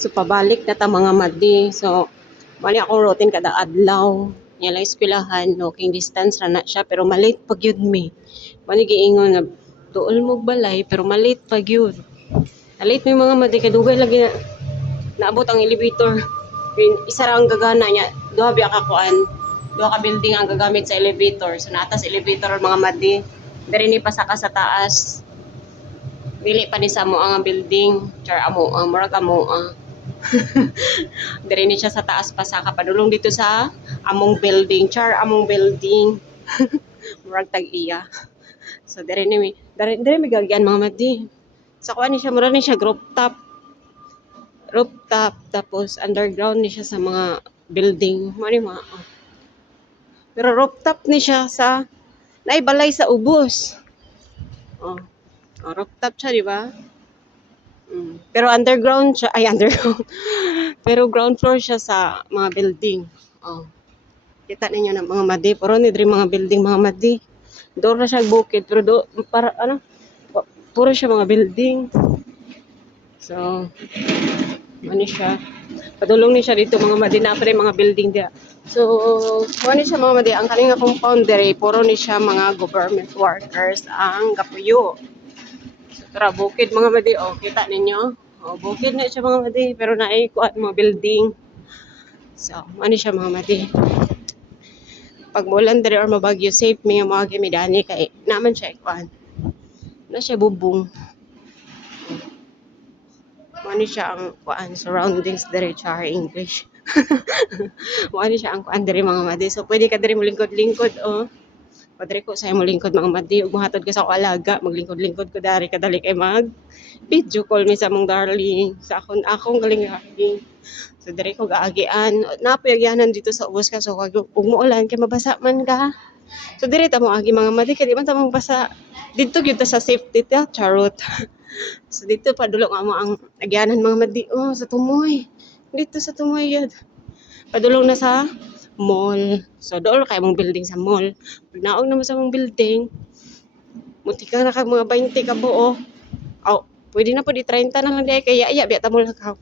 So pabalik na ta mga madi. So mali ako routine kada adlaw. Nya lang eskwelahan, walking distance ra na siya pero malit pag yun mi. Mali giingon nga tuol mo balay pero malit pag yun. Malit mi mga madi kay dugay lagi na naabot ang elevator. Isa ra ang gagana niya. Duha biya ka kuan. Duha ka building ang gagamit sa elevator. So natas elevator mga madi. Diri ni pasaka sa taas. Dili pa ni sa mo ang building. Char amo, murag amo. Diri ni siya sa taas pasaka padulong dito sa among building. Char among building. Murag tag iya. So diri ni mi gagyan mga madi. Sa kuan ni siya murag ni siya rooftop tapos underground ni siya sa mga building mani ma pero rooftop ni siya sa naibalay sa ubos rooftop siya di ba pero underground siya ay underground pero ground floor siya sa mga building kita ninyo na mga madi puro ni diri mga building mga madi door na siya bukid pero para puro siya mga building so ano siya padulong ni siya dito mga madi na pre mga building dia so ano siya mga madi ang kalinga compound dere puro ni siya mga government workers ang gapuyo so tara bukid mga madi kita ninyo bukid na siya mga madi pero naay kuan mga building so ano siya mga madi pag mulan dere or mabagyo safe mi mga gimidani kay naman siya kuan na siya bubong Mani siya ang kuan surroundings dere char English. Mani siya ang kuan dere mga madi. So pwede ka dere molingkod-lingkod Padre ko sa mo lingkod mga madi ug mahatod ka sa alaga maglingkod-lingkod ko dari kadali kay mag video call mi sa mong darling sa akong galing darling. So dere ko gaagian napayagyanan dito sa ubos ka so ug muulan kay mabasa man ka. So dere ta mo agi mga madi kay di man ta mabasa. Dito gyud ta sa safety ta charot. So dito padulong amo ang agyanan mga madi sa Tumoy. Dito sa Tumoy yun. Padulong na sa mall. So dool kay mong building sa mall. Pag naog naman sa mong building, mutika na kag mga 20 ka buo. Pwede na po di 30 na lang di kay iya biya ta mo lakaw.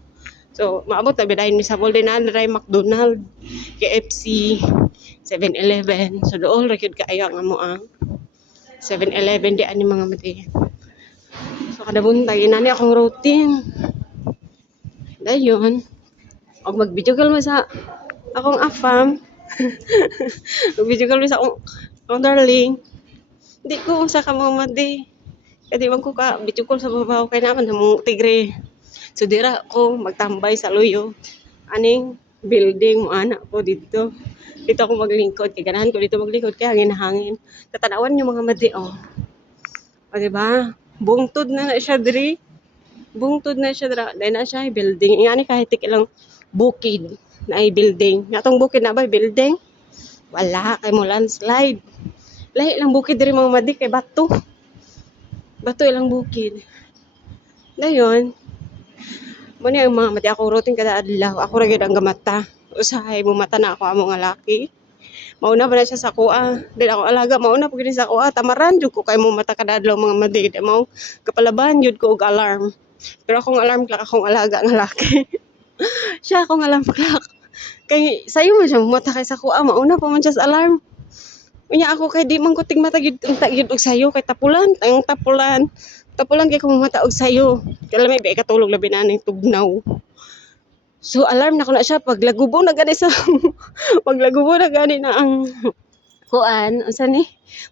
So maabot na bidahin mi sa mall din na McDonald, KFC, 7-Eleven. So dool ra gyud kaayo ang amo ang 7-Eleven di ani mga madi. So kada buntag inani akong routine. Dayon. Og mag-video call mo sa akong afam. Mag-video call mo sa akong darling. Di ko usa ka mga madi. Kaya di man ko ka video call sa babaw kay naman mo tigre. So dira ko magtambay sa luyo. Aning building mo anak ko dito. Dito ako maglingkod. Kaya ganahan ko dito maglingkod kaya hangin-hangin. Tatanawan niyo mga madi O diba? Bungtod na siya diri. Bungtod na siya dira. Dahil na siya building. Ingani kahit ilang bukid na ay building. Natong bukid na ba building? Wala kay mo landslide. Lahi lang bukid diri mga madi kay bato. Bato ilang bukid. Dayon. Mo ni ang mga madi ako routine kada adlaw. Ako ra gyud ang gamata. Usahay mo mata na ako amo nga laki. Mauna ba na siya sa kuha. Dili ako alaga. Mauna po gini sa kuha. Tamaran jud ko kay mo mata kada adlaw mga madi. Di mo kapalaban jud ko og alarm. Pero akong alarm clock akong alaga nga laki. Siya akong alarm clock. Kay sayo man siya mata kay sa kuha. Mauna pa man siya sa alarm. Unya ako kay di man ko tigmata gyud og sayo kay tapulan. Tayong tapulan. Tapulan kay kung mata og sayo. Kala may katulog labi na ning tugnaw. So alarm na ko na siya paglagubo na gani sa paglagubo na gani na ang kuan unsa ni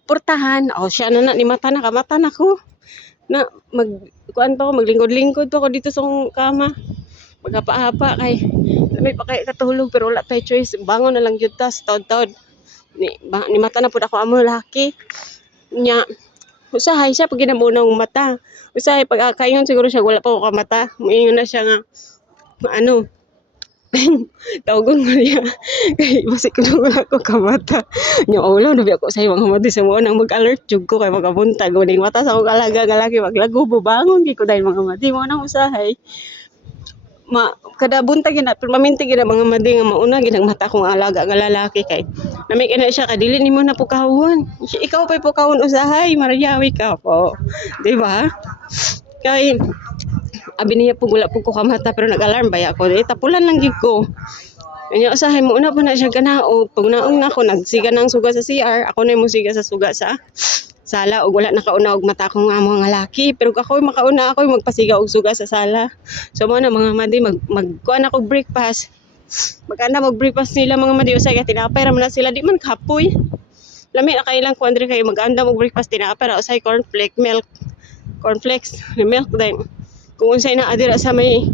portahan siya na ni mata na kamata na ko na kuan pa ko maglingkod-lingkod pa ko dito sa kama magapa-hapa kay may pa kay katulog pero wala tay choice bangon na lang gyud ta taud-taud ni mata na pud ako amo laki nya usahay siya pag ginamunang mata usahay pag kaingon siguro siya wala pa ko kamata moingon na siya nga tawagon mo niya kay basi ko wala ko kamata nya wala nabi ako sa mga mati sa mo nang mag-alert jud ko kay magabuntag uning mata sa akong alaga nga laki maglago bubangon gi ko dahil mga mati mo nang usahay kada buntag gina permanente gina mga madi nga mauna ginang mata kong alaga nga lalaki kay nami kay na siya kadili nimo na pukahon ikaw pay pukahon usahay marayawi ka po di ba kay Abi niya pug wala pug ko kamata pero nag-alarm baya ako. Tapulan lang gid ko. Kanya usahay mo una pa na siya kanaog. Pag naong na ako nagsiga ng suga sa CR, ako na yung musiga sa suga sa sala og wala nakauna og mata ko nga mga laki pero ako makauna ako magpasiga og suga sa sala. So mo na mga madi magkuan ako breakfast. Maganda mag breakfast nila mga madi usay kay tinapay ra man na sila di man kapoy. Lami na kailang kuan diri kay maganda mag breakfast tinapay ra usay cornflakes, milk din. Kung unsay na adira sa may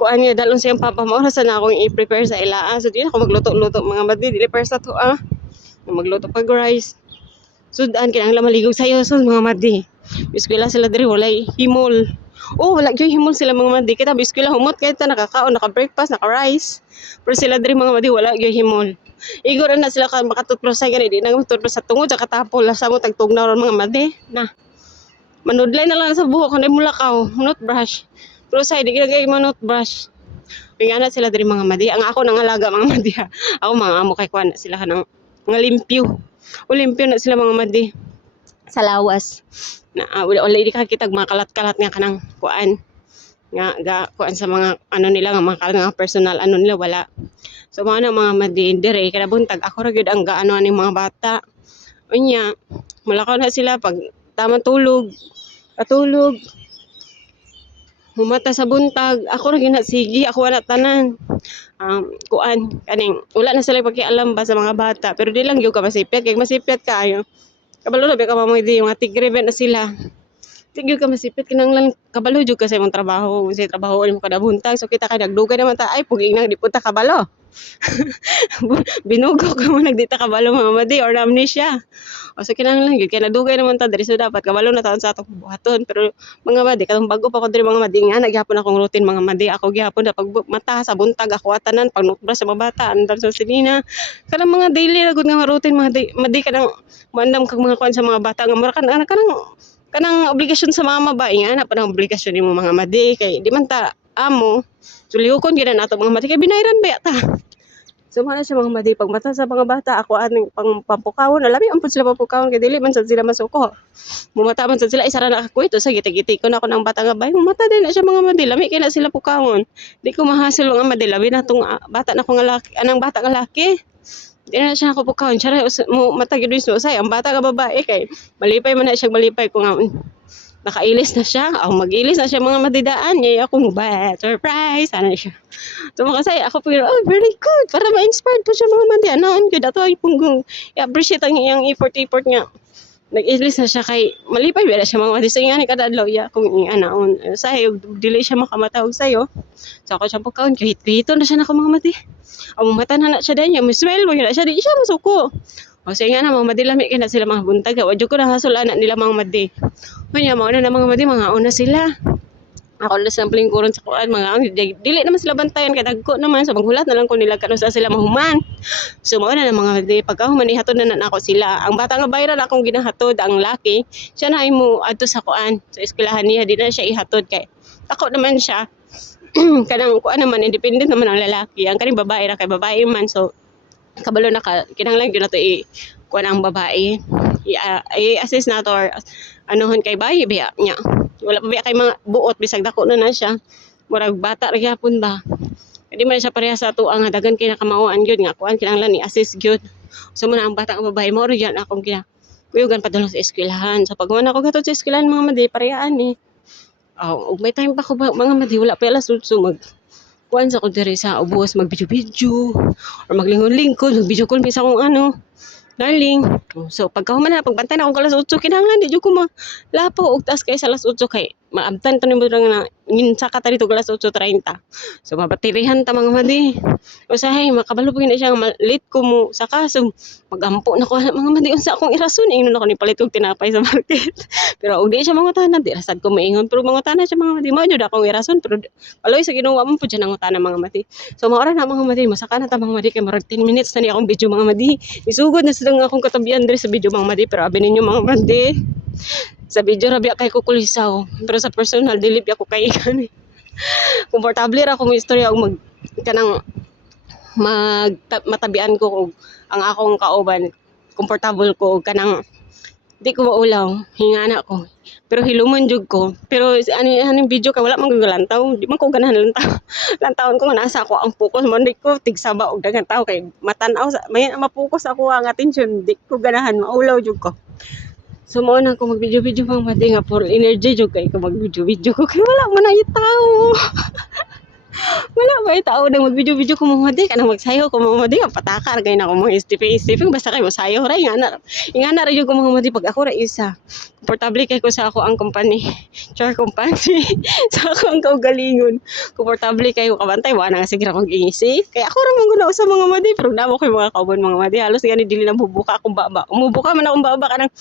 kuan niya dalon siyang papa mo sa na akong i-prepare sa ilaa. So di na ako magluto-luto mga madi dili per sa to magluto pag rice. Sudan kinahanglan maligog sayo so mga madi. Biskwela sila diri walay himol. Oh, wala gyud himol sila mga madi. Kita biskwela humot kay ta nakakaon, naka-breakfast, naka-rice. Pero sila diri mga madi wala gyud himol. Igor na sila ka makatutbrush sa gani di na tutbrush sa tungod sa katapol sa mo tagtugnaw ron mga madi. Na. Manudlay na lang sa buhok kundi mulakaw, not brush. Pero sa di gay manot brush. Ingana sila diri mga madi. Ang ako nang alaga mga madi ha. Ako mga amo kay kuan sila kanang mga limpyo. Olimpyo na sila mga madi sa lawas na wala di ka kitag mga kalat-kalat nga kanang kuan nga kuan sa mga ano nila nga mga personal ano nila wala. So mga mga madi dire kada buntag ako ra gyud ang gaano ani mga bata. Unya mulakaw na sila pag tamang tulog. Katulog. Humata sa buntag, ako ra gina sige, ako wala tanan. Kuan kaning wala na sila pakialam ba sa mga bata, pero di lang gyud ka masipit, kay masipit kaayo. Kabalo na ba ka mamoy di mga tigre na sila. Di gyud ka masipit kinanglan kabalo jud ka sa imong trabaho, sa trabaho mo kada buntag, so kita kay nagdugay naman ta ay puging nang di punta kabalo. Binugo ka mo nagdita kabalo mga madi or amnesia. O so kinahanglan gyud kay nadugay naman ta diri so dapat kabalo na taon sa atong buhaton pero mga madi katong bago pa ko diri mga madi nga nagyapon akong routine mga madi ako gyapon na pag mata sa buntag ako atanan pag nutbrush sa mga bata andar sa sinina kanang mga daily ra gud nga routine mga madi kanang mandam kag mga kuan sa mga bata nga mura kanang obligasyon sa mama ba nga na pa nang obligasyon nimo mga madi kay di man ta amo sulihukon gyud na nato mga madi kay binayran ba ta. So mana siya mga madi pag mata sa mga bata ako aning pampukawon alami ampun sila pampukawon kay dili man sad sila masuko. Mumata man sad sila isa ra nakakuwito sa giti-giti ko na ako ng bata nga bay mumata din na siya mga madi lami kay na sila pukawon. Di ko mahasil mga madi labi na tong bata na ko nga laki anang bata nga laki. Di na siya ako pukawon siya mo mata gyud so say ang bata nga babae kay malipay man na siya malipay ko nga nakailis na siya. Mag-ilis na siya mga madidaan. Niya akong surprise. Ano siya. So makasaya ako pero very good. Para ma-inspired po siya mga madi. Ano, good. Ato ay punggong i-appreciate ang iyang effort nga. Nag-ilis na siya kay malipay. Wala siya mga madi. So nga ni kadadlaw ya. Kung anaon. Sa'yo, dili siya makamatawag sa'yo. So ako siya pagkaon. Kahit-kahito na siya na mga madi. Ang mata na siya dahil niya. May mo yun na siya. Di siya masuko. O so nga na mga madi lami kaya na sila mga buntag. Wadyo ko na hasol anak nila mga madi. Kanya mauna na mga madi mga una sila. Ako na sampling kuron sa kuan mga dili naman sila bantayan kay dagko naman so maghulat na lang ko nila kano sa sila mahuman. So mauna na mga madi pagkahuman ihatod na nako sila. Ang bata nga bayran akong ginahatod ang laki. Siya na imo adto sa kuan sa eskwelahan niya di na siya ihatod kay ako naman siya. Kanang kuan naman independent naman ang lalaki. Ang kaning babae ra kay babae man so kabalo na kinahanglan gyud nato kuan ang babae i-assist nato or anohon kay bayi biya nya wala pa biya kay mga buot bisag dako na siya murag bata ra gyapon ba di man siya pareha sa ato ang dagan kay nakamauan gyud nga kuan kinahanglan i-assist gyud so muna ang bata nga babae mo ra gyud akong kuyugan padulong sa eskwelahan so pag man ako gatod sa eskwelahan mga madi parehaan ug may time pa ko ba, mga madi wala pa alas 8 mag kuan sa ko diri sa ubos mag-video or maglingon-lingkod mag-video call sa akong darling. So pagkahuman na pagbantay na akong alas 8 kinahanglan di jud ko malapo og taas kay sa alas 8 kay maabtan to nimo na nginsa ka ta dito alas 8:30. So mabatirihan ta mga madi. Usahay makabalo pa gina siya late ko mo sa kaso magampo na ko mga madi unsa akong irason ingnon ako ni palit og tinapay sa market. Pero og di siya mangutanan di rasad ko maingon pero mangutanan siya mga madi mao jud akong irason pero aloy sa Ginoo mo pud siya nangutanan mga madi. So maora na mga madi masaka na ta mga madi kay murag 10 minutes na ni akong video mga madi. Isugod na sa akong katabian diri sa video mga madi pero abi ninyo mga madi. Sa video rabi kay ko kulisaw pero sa personal dili ako kay gani. Komportable ra ko mo istorya og kanang matabian ko og ang akong kauban komportable ko og kanang Di ko maulaw, hingana ko. Pero hiluman jud ko. Pero aning video kay wala man ko lantaw. Di man ko ganahan lantaw. Lantawon ko nga nasa ako ang focus man di ko tigsaba og daghang tao kay matan-aw may mapokus ako ang attention. Di ko ganahan maulaw jud ko. So mao na ko mag-video-video pang madi nga for energy jud kay ko mag-video-video ko kay wala man ay tao. Wala ba tao nang mag-video-video ko mamadi ka nang magsayaw ko mamadi ang patakar gay na ko mga istiping basta kay masayaw ra ingana ra yung ko mamadi pag ako ra isa komportable kay ko sa ako ang company char company sa ako ang kaugalingon komportable kay ko kabantay wa na nga sige ra kong giisi kay ako ra man guna sa mga madi pero namo ko mga kauban mga madi halos gani dili na bubuka akong baba umubuka man akong baba kanang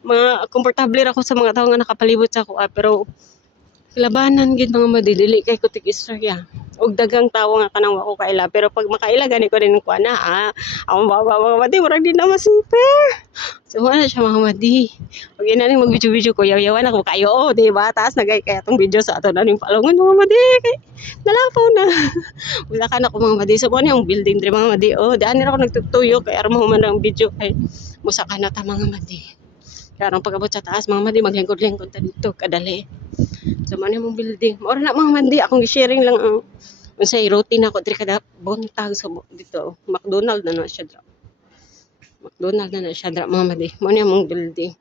mga komportable ra ko sa mga tao nga nakapalibot sa ako pero labanan gid mga madidili kay ko tig istorya og daghang tawo nga kanang wa ko kaila pero pag makaila gani ko rin kuan na ang baba mga madi murag di na masiper so wala siya mga madi pag inaning mag-video ko yaw-yawan ako kayo di ba taas nagay kaya tong video sa ato na ning palungan mga madi kay nalapaw na wala ka na ko mga madi so mo yung building diri mga madi daan ra ako nagtutuyo kay aron mo man ang video kay musa ka na ta mga madi karong pag-abot sa taas mga madi maglingkod-lingkod ta dito kadali. So man yung building. Maura na mga mandi akong i-sharing lang ang unsay routine ako diri kada buntag sa dito. McDonald na siya dra. McDonald na siya dra mga mandi. Mo ni among building.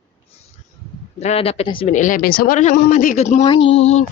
Dra dapit na 7-Eleven. So maura na mga mandi, good morning.